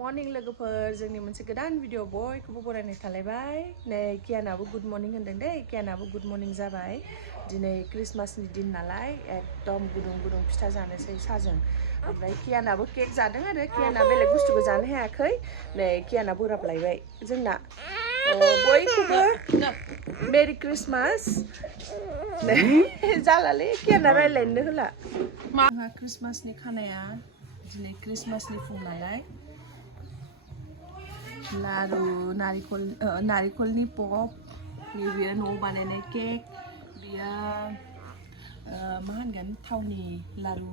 Morning लोगोफोर जोंनि मोनसे गोदान भिडिअ बयखौबो बरायनाय थालायबाय नै कियानाबो गुड मर्निं होनदों दे कियानाबो गुड मर्निं जाबाय दिनै क्रिसमासनि दिन नालाय एकदम गुदुं गुदुं फिथा जानोसै साजों ओमफ्राय कियानाबो केक जादों आरो कियाना बेलेग बुस्थुखौ जानो हायाखै नै कियाना बोराबलायबाय जोंना बयखौबो मेरि क्रिसमास जालालै कियाना रायलायनो होला जोंहा क्रिसमासनि खानाया दिनै क्रिसमासनि फुं नालाय लारु नारिखलनि पप बेयो न'आव बानायनाय केक बेयो मा होनगोन थावनि लारु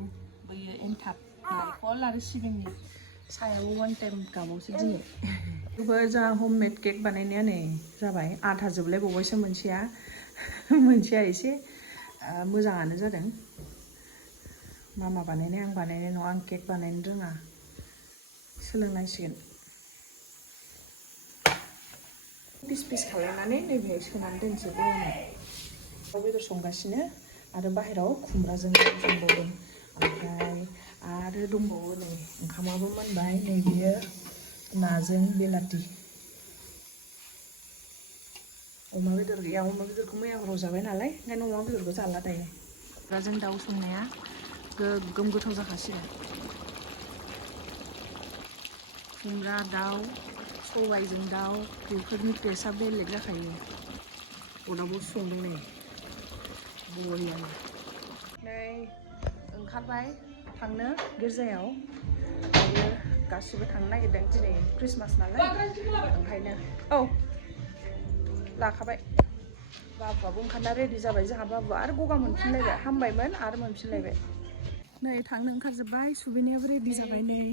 बेयो एन्थाब नारिखल आरो सिबिंनि सायाव वान टाइम गाबावसो दिनै जोंहा हममेड केक बानायनाया नै जाबाय आधा जोबलायबावबायसो मोनसेया एसे मोजाङानो जादों मामा बानायनाय आं बानायनाय नङा आं केक बानायनो रोङा सोलोंनांसिगोन पिस पिस खालामनानै नैबेहाय सोनानै दोनसै बयामाव दाउ बेदर संगासिनो आरो बाहेराव खुमब्राजों संबावदों ओमफ्राय आरो दंबावो नै ओंखामाबो मोनबाय नै बेयो नाजों बेलाथि अमा बेदर गैया अमा बेदरखौ मैया हराव जाबाय नालाय ओंखायनो अमा बेदरखौ जाला दायो खुमब्राजों दाउ संनाया गोगोम गोथाव जाखासिगोन खुमब्रा दाउ सबायजों दाउ बेफोरनि टेस्टआ बेलेग जाखायो अदाबाव संदों नै बरियानो नै ओंखारबाय थांनो गिर्जायाव दायो गासिबो थांनो नागिरदों दिनै क्रिसमास नालाय ओंखायनो औ लाखाबाय बाबुआबो ओंखारना रेडि जाबाय जोंहा बाबुआ आरो गगा मोनफिनलायबाय हामबायमोन आरो मोनफिनलायबाय नै थांनो ओंखारजोब्बाय सुबिनायाबो रेडि जाबाय नै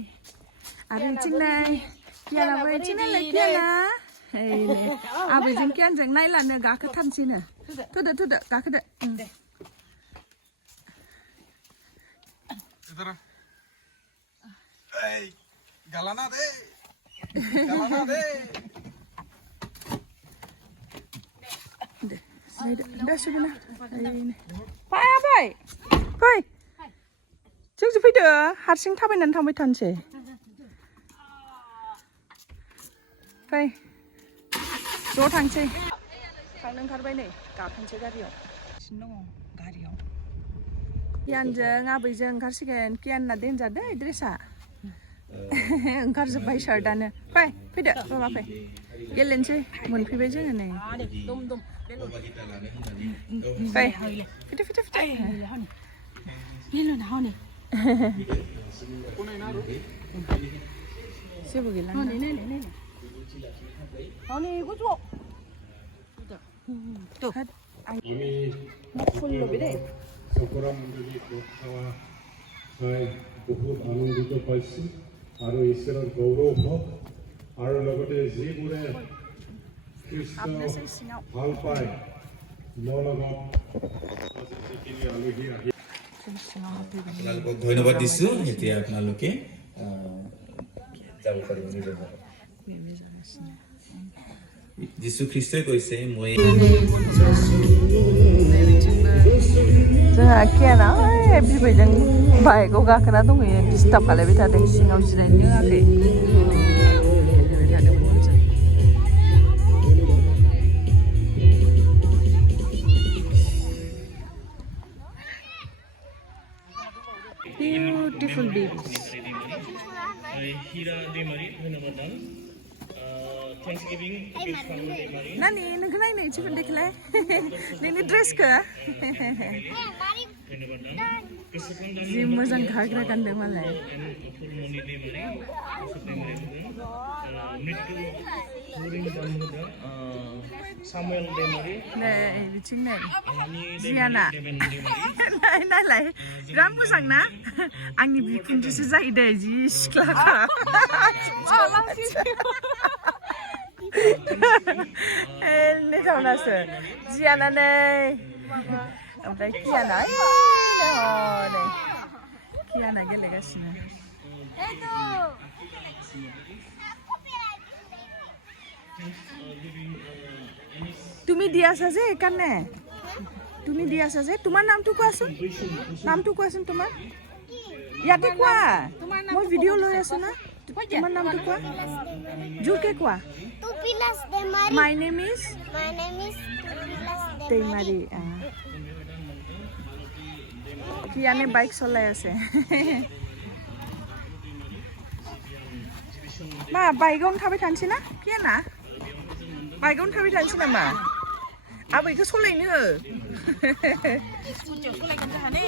आरो इथिं नै कियानाबो इथिं नायलाय कियाना आबैजों कियानजों नायलानो गाखोथारसैनो थोदो गाखोदो दे गालाना दे दे सुबिना फै जोंजों फैदो हारसिं थाबायनानै थांबाय थानोसै फै ज' थांसै थांनो ओंखारबाय नै गाखोनोसै गारियाव दङ गारियाव कियानजों आबैजों ओंखारसिगोन कियानना देन्जार दै ड्रेसा ओंखारजोब्बाय शार्टआनो फैदो बाबा फै गेलेनोसै मोनफैबाय जोङो नै फै जेबो गैला বহুত আনন্দিত পাইছোঁ আৰু ঈশ্বৰৰ গৌৰৱ হওক আৰু লগতে যিবোৰে কৃষ্ণ ভাল পায় মোৰ লগত যিখিনি আলহী আহি আপোনালোকক ধন্যবাদ দিছোঁ এতিয়া আপোনালোকে যাব পাৰিব নিজৰ ঘৰত যীশু খ্ৰীষ্টই কৈছে মই जोंहा कियाना बिबैजों बाइकआव गाखोना दंहैयो डिस्टार्ब खालायबाय थादों सिङाव जिरायनो रोङाखै गेलेबाय थादों बलजों बिउटिफुल बेबी नानी नोंखौ नायनो इथिफोर देखलाय नोंनि ड्रेसखौ जि मोजां घाग्रा गानदों मालाय नै बिथिं नै जियाना नायलाय बिराद मोजां ना आंनि बिखुनजोसो जायो दे जि सिख्लाखा थावनासो जियाना नै ओमफ्राय कियाना नै कियाना गेलेगासिनो তুমি দিয়া আছা যে এইকাৰণে তুমি দিয়া আছা যে তোমাৰ নামটো কোৱাচোন তোমাৰ ইয়াতে কোৱা মই ভিডিঅ' লৈ আছো না তোমার নাম তো কোয়া জোরকে কোয়া Tupilas de Mari. My name is My name is Tupilas de Teimari. Kiane bike চলাই আছে মা বাইকआवनो थाबाय थानोसै ना कियाना बाइकआवनो थाबाय थानोसै नामा आबैखौ सलायनो हो स्कुटियाव सलायगोन जोंहा ने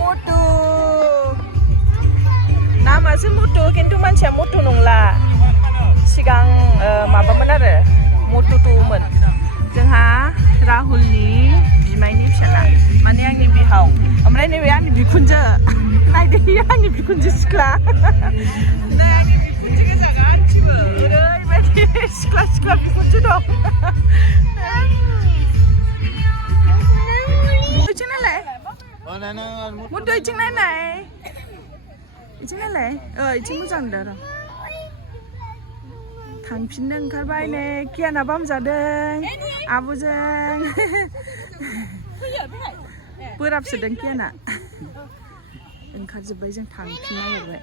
mutu namanya mutu kintu manusia mutu nongla sigang mabamoन आरो mutu tuमोन जोंहा राहुलनि बिमायनि फिसाला माने आंनि बिहाव ओमफ्राय नैबे आंनि बिखुनजो नायदो आंनि बिखुनजो सिख्ला नै आंनि बिखुनजो गोजा गासिबो ओरैबायदि सिख्ला सिख्ला बिखुनजो दं इथिंनालाय मुदु इथिं नायनाय इथिं मोजां दा र' थांफिननो ओंखारबाय नै कियाना बामजादों आब'जों बोराबसोदों कियाना ओंखारजोब्बाय जों थांफिननो नागिरबाय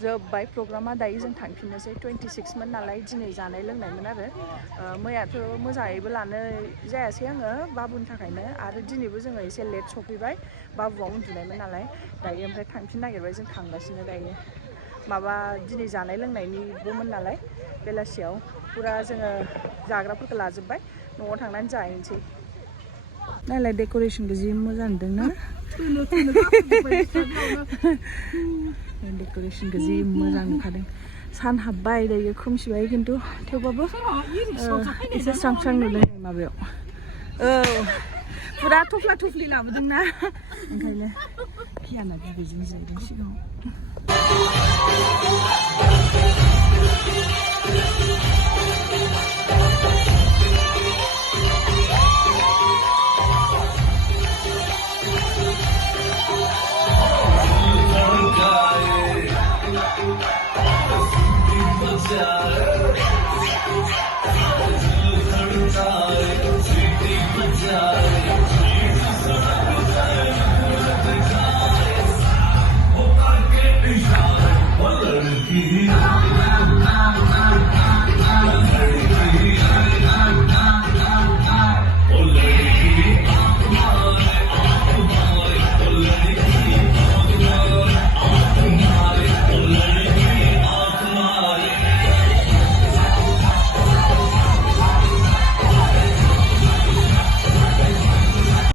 जोब्बाय प्रग्रामा दायो जों थांफिननोसै 26 मोन नालाय दिनै जानाय लोंनायमोन आरो मैयाथ' मोजाङैबो लानो जायासै आङो बाबुनि थाखायनो आरो दिनैबो जोङो एसे लेट सफैबाय बाबुआ उन्दुनायमोन नालाय दायो ओमफ्राय थांफिननो नागिरबाय जों थांगासिनो दायो माबा दिनै जानाय लोंनायनिबोमोन नालाय बेलासियाव पुरा जोङो जाग्राफोरखौ लाजोब्बाय न'आव थांनानै जाहैनोसै नायलाय डेक'रेसनखौ जि मोजां नुदोंना डेक'रेसनखौ जि मोजां नुखादों सान हाबबाय दायो खोमसिबाय खिन्थु थेवबाबो एसे स्रां स्रां नुदों माबायाव औ पुरा थफ्ला थफ्लि लाबोदोंना ओंखायनो कियाना बिबैजों जिरायदों सिगाङाव